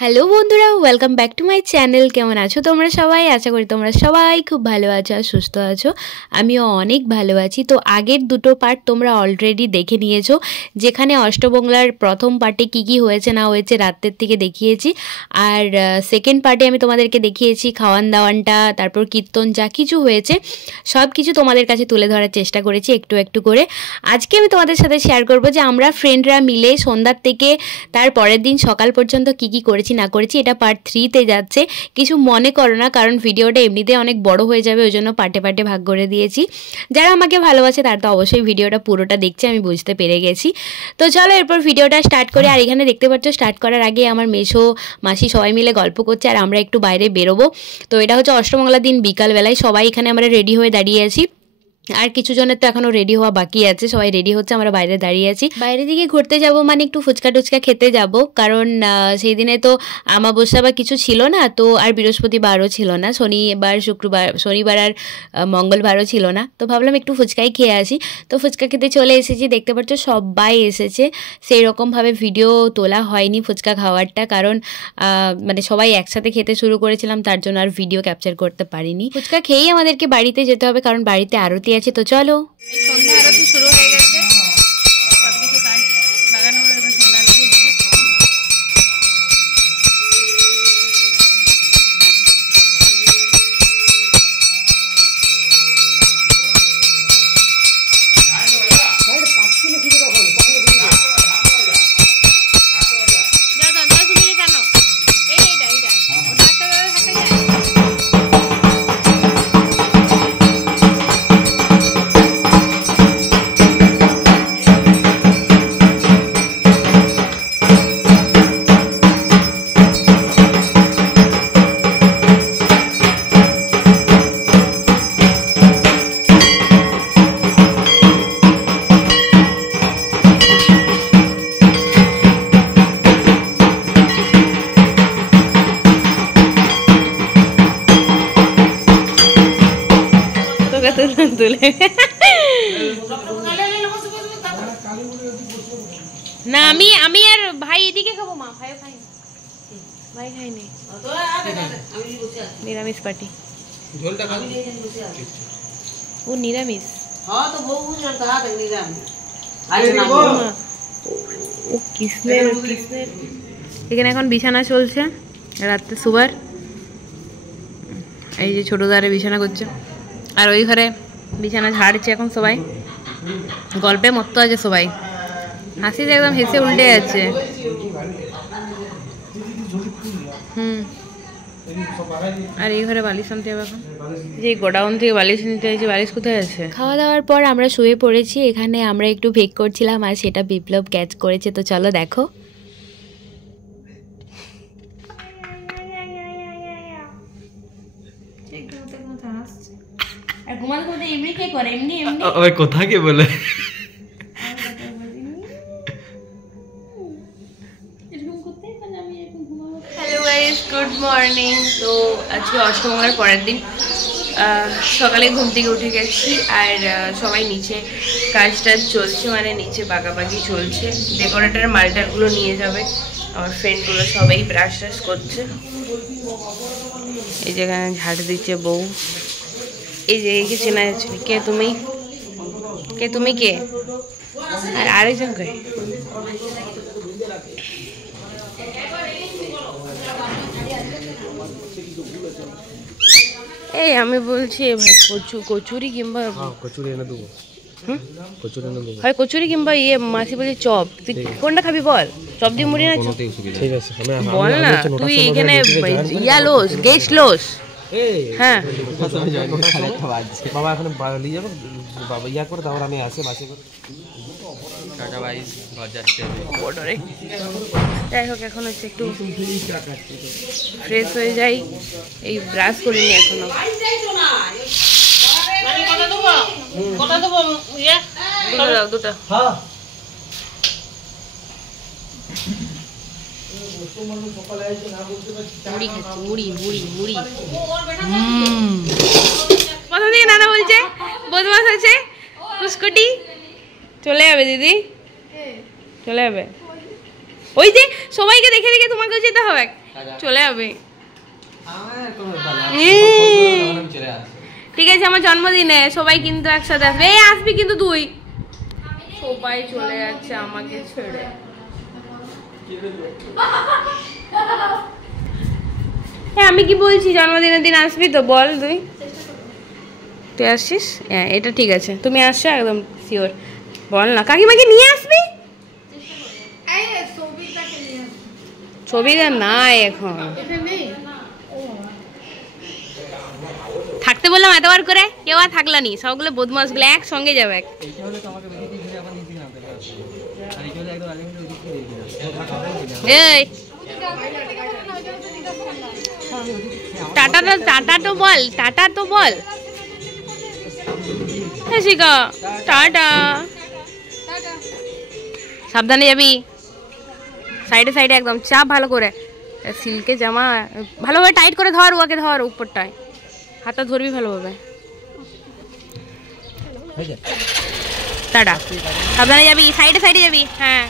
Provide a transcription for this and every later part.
Hello বন্ধুরা, welcome back to my channel. কেমন আছো তোমরা সবাই? আশা করি তোমরা সবাই খুব ভালো আছো আর সুস্থ আছো। আমিও অনেক ভালো আছি। তো আগের দুটো পার্ট তোমরা অলরেডি দেখে নিয়েছো, যেখানে অষ্টমঙ্গলার প্রথম পার্টে কি কি হয়েছে না হয়েছে রাত্রের থেকে দেখিয়েছি। আর সেকেন্ড পার্টে আমি তোমাদেরকে দেখিয়েছি খাওয়ান দাওয়ানটা, তারপর কীর্তন, যা কিছু হয়েছে সব কিছু তোমাদের কাছে তুলে ধরার চেষ্টা করেছি একটু একটু করে। আজকে আমি তোমাদের সাথে শেয়ার করবো যে আমরা ফ্রেন্ডরা মিলে সন্ধ্যার থেকে তার পরের দিন সকাল পর্যন্ত কি কি করেছি না করেছি। এটা পার্ট 3-তে যাচ্ছে, কিছু মনে করো না, কারণ ভিডিওটা এমনিতে অনেক বড় হয়ে যাবে, ওই জন্য পার্টে পার্টে ভাগ করে দিয়েছি। যারা আমাকে ভালোবাসে তারা তো অবশ্যই ভিডিওটা পুরোটা দেখছে, আমি বুঝতে পেরে গেছি। তো চলো এরপর ভিডিওটা স্টার্ট করে। আর এখানে দেখতে পাচ্ছ স্টার্ট করার আগে আমার মেসো মাসি সবাই মিলে গল্প করছে আর আমরা একটু বাইরে বেরোবো। তো এটা হচ্ছে অষ্টমঙ্গলার দিন বিকালবেলায় সবাই এখানে আমরা রেডি হয়ে দাঁড়িয়ে আছি। আর কিছু জনের তো এখনো রেডি হওয়া বাকি আছে, সবাই রেডি হচ্ছে, আমরা বাইরে দাঁড়িয়ে আছি। বাইরের দিকে ঘুরতে যাব মানে একটু ফুচকা টুচকা খেতে যাব, কারণ সেই দিনে তো আমাবস্যা বা কিছু ছিল না, তো আর বৃহস্পতিবারও ছিল না, শনিবার আর মঙ্গলবারও ছিল না, তো ভাবলাম একটু ফুচকাই খেয়ে আসি। তো ফুচকা খেতে চলে এসেছি। দেখতে পাচ্ছ সবাই এসেছে, সেই রকমভাবে ভিডিও তোলা হয়নি ফুচকা খাওয়ারটা, কারণ মানে সবাই একসাথে খেতে শুরু করেছিলাম, তার জন্য আর ভিডিও ক্যাপচার করতে পারিনি। ফুচকা খেয়েই আমাদেরকে বাড়িতে যেতে হবে, কারণ বাড়িতে আরতি আছে। তো চলো, সন্ধ্যা আরতি শুরু হয়ে গেছে, সবকিছু কাজ লাগানো হলো, এবার সন্ধ্যা আরতি হচ্ছে। না আমি আর ভাই এদিকে খাবো, মা ভাইও খাই, ভাই খাইনি, নিরামিষ পার্টি। ও নিরামিষ, ও কৃষ্ণের। এখানে এখন বিছানা চলছে, রাত্রে শুবার। এই যে ছোট দ্বারে বিছানা করছে, আর ওই ঘরে বিছানা ঝাড়ছে এখন সবাই, গল্পে মত্ত আছে সবাই, হাসিতে একদম হেসে উল্টে যাচ্ছে। আর এই ঘরে বালিশ আনতে হবে এখন, যে গোডাউন থেকে বালিশ নিতে হয়েছে, বালিশ কোথায় আছে? খাওয়া দাওয়ার পর আমরা শুয়ে পড়েছি। এখানে আমরা একটু ভেক করছিলাম আর সেটা বিপ্লব ক্যাচ করেছে। তো চলো দেখো। কথা কে বলে? Hello guys, good morning. তো আজকে অষ্টমঙ্গলার পরের দিন, সকালে ঘুম থেকে উঠে গেছি আর সবাই নিচে কাজ টাজ চলছে, মানে নিচে বাগাবাগি চলছে। ডেকোরেটর মালটারগুলো নিয়ে যাবে, আমার ফ্রেন্ডগুলো সবাই ব্রাশ ট্রাশ করছে। এই যেখানে ঝাড় দিচ্ছে বউ, এই যে একে চেনা যাচ্ছে। কে তুমি? কে তুমি? কে? আর আরেকজন কে? এই আমি বলছি ভাই কচুরি কিংবা কচুরি এনে দেবো, হয় কচুরি কিংবা ইয়ে, মাসি বলছে চপ। তুই কোনটা খাবি বল? চপ দিয়ে মুড়ি না? ঠিক আছে বল না, তুই এখানে ইয়া লোস, গেস্ট লোস। হ্যাঁ বাবা এখন নিয়ে যাবো, বাবা ইয়া করে তারপর আমি আসি বাসে করে। যাই হোক, এখন হচ্ছে একটু ফ্রেশ হয়ে যাই, এই ব্রাশ করিনি এখনো। দুটো মুড়ি খাচ্ছি, মুড়ি মুড়ি মুড়ি। প্রথম থেকে নানা বলছে বদমাস আছে ফুসকুটি, চলে যাবে দিদি, চলে যাবে। ওই যে সবাইকে দেখে দেখে তোমাকেও যেতে হবে, চলে যাবে। ঠিক আছে, আমার জন্মদিনে সবাই কিন্তু একসাথে আসবে। এই আসবি কিন্তু তুই। সবাই চলে যাচ্ছে আমাকে ছেড়ে। আমি কি বলছি, জন্মদিনের দিন আসবি তো? বল তুই আসছিস? হ্যাঁ, এটা ঠিক আছে, তুমি আসছো একদম শিওর। বল না, কাকিমাকে নিয়ে আসবি। ছবিটা নাই এখন, থাকতে বললাম এতবার করে, কেউ আর থাকলো নি, সবগুলো বদমাশগুলো একসঙ্গে যাবে। এই টাটা তো বল শিখা, টাটা। সাবধানে যাবি, সাইডে সাইডে একদম চাপ ভালো করে। সিল্কের জামা ভালোভাবে টাইট করে ধর, ওকে ধর উপরটায়, হাতটা ধরবি ভালোভাবে। টাটা, সাবধানে যাবি, সাইডে সাইডে যাবি। হ্যাঁ,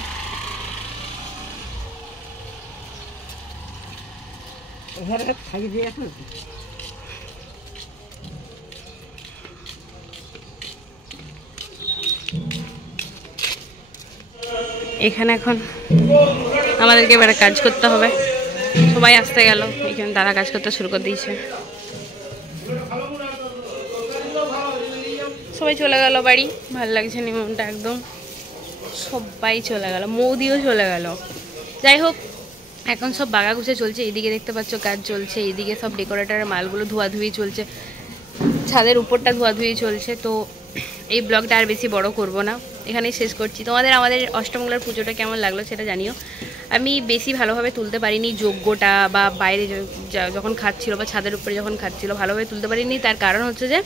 এখানে এখন আমাদেরকে এবারে কাজ করতে হবে। সবাই আসতে গেল, এখানে দাদা কাজ করতে শুরু করে দিয়েছে। সবাই চলে গেল বাড়ি, ভালো লাগছে না মনটা একদম। সবাই চলে গেল, মৌদিও চলে গেল। যাই হোক, এখন সব বাগাগুছে চলছে। এইদিকে দেখতে পাচ্ছ কাজ চলছে, এইদিকে সব ডেকোরেটরের মালগুলো ধোয়াধুয়ি চলছে, ছাদের উপরটা ধোয়াধুয়ি চলছে। তো এই ব্লগটা আর বেশি বড় করব না, এখানেই শেষ করছি। আমাদের অষ্টমঙ্গলার পুজোটা কেমন লাগলো সেটা জানিও। আমি বেশি ভালোভাবে তুলতে পারিনি যজ্ঞটা, বা বাইরে যখন খাচ্ছিল বা ছাদের উপরে যখন খাচ্ছিল ভালোভাবে তুলতে পারিনি। তার কারণ হচ্ছে যে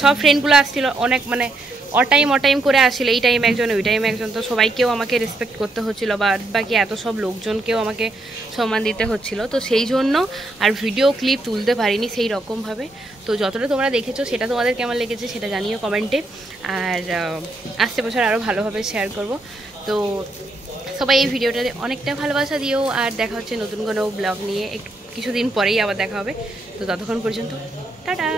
সব ফ্রেন্ডগুলো আসছিলো, অনেক মানে অটাইম করে আসছিল, এই টাইম একজন ওই টাইম একজন। তো সবাইকেও আমাকে রেসপেক্ট করতে হচ্ছিলো, বা বাকি এত সব লোকজনকেও আমাকে সম্মান দিতে হচ্ছিলো। তো সেই জন্য আর ভিডিও ক্লিপ তুলতে পারিনি সেই রকমভাবে। তো যতটা তোমরা দেখেছো সেটা তোমাদের কেমন লেগেছে সেটা জানিও কমেন্টে। আর আসছে বছর আরও ভালোভাবে শেয়ার করব। তো সবাই এই ভিডিওটাতে অনেকটা ভালোবাসা দিও। আর দেখা হচ্ছে নতুন কোনো ব্লগ নিয়ে কিছুদিন পরেই আবার দেখা হবে। তো ততক্ষণ পর্যন্ত টাটা।